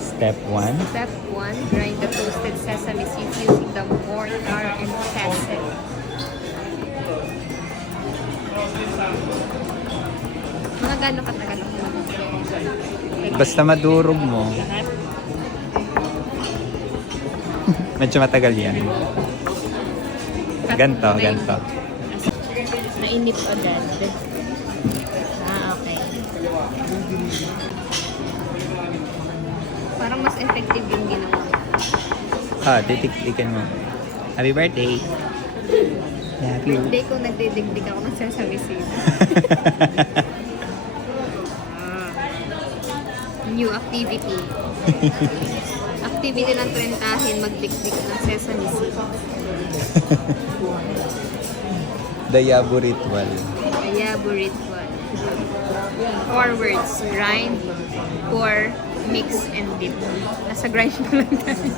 Step 1. Step 1, grind the toasted sesame seeds using the mortar and pestle. Mga gano'ng katagal ako Basta madurog mo. lahat? Medyo matagal yan. Ganto, ganto. Nainip agad. Okay. Parang mas effective yung ginawa. Titik-tikan mo. Happy birthday! Happy Birthday ko, nagdidigdig ako ng sesame seeds. New activity. Activity ng 30, magdikdik ng sesame seeds. The Yabo Ritual. Ayabo ritual. 4 words. Grind, pour, mix, and dip. Nasa grind ko lang tayo.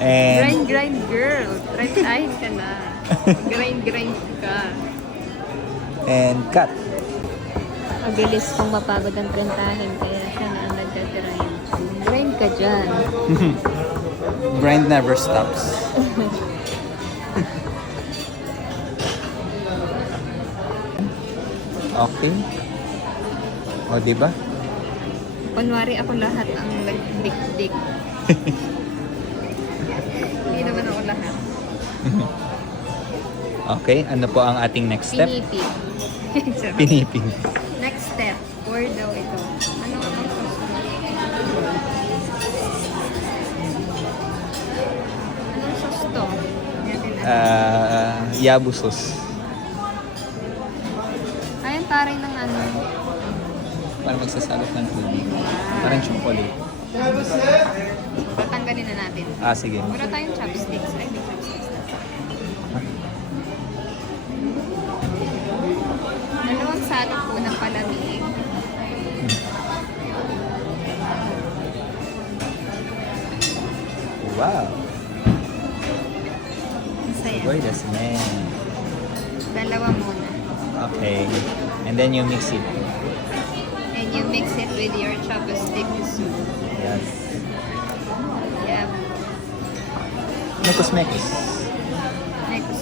And Grind, girl. Try ka na. Grind ka. cut. Mabilis kung mapagod ang 30, kaya siya na ang nagdadrive. Grind ka dyan. Grind never stops. Okay. O, diba? Kunwari ako lahat ang nagdikdik. Hindi naman ako lahat. Okay, ano po ang ating next step? Pinipig. Pinipig. Next step, pour daw ito. Anong sauce? Anong sauce to? Yabo sauce. Ayun, taray ng ano. Para magsasalot ng tubig. Parang chocolate. Tatanggalin na natin. Sige. Wala tayong chopsticks. Ay, may chopsticks na. Dalawang salot po ng palamig. Wow. Masaya. Boy, the smell. Dalawa muna. Okay. And then you mix it. And you mix it with your chopsticks. Yes. Yeah. Mekos-mekos. Mekos.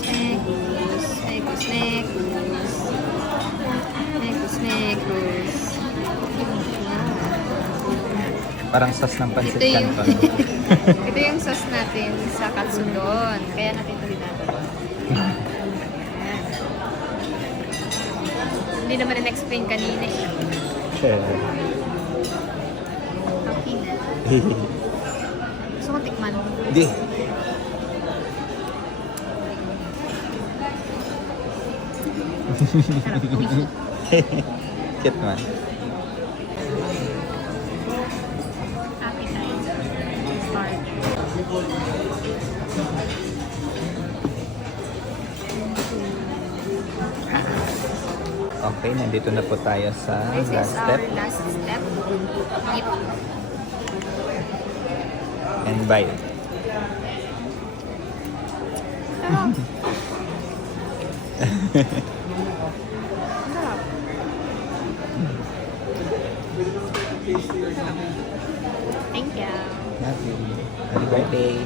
Parang sauce ng pancit Ito yung, canton. ito yung sauce natin sa katsudon. Kaya natin ito ginagawa. Ayan. Hindi naman na-explain kanina eh. Okay na. Gusto ko tikman. Hindi. Sarap. Uy. Cute man. Appetizer. Starter. Okay, nandito na po tayo sa This is last step. our last step. Dip. And bite. Sarap. Sarap. Thank you. Happy birthday.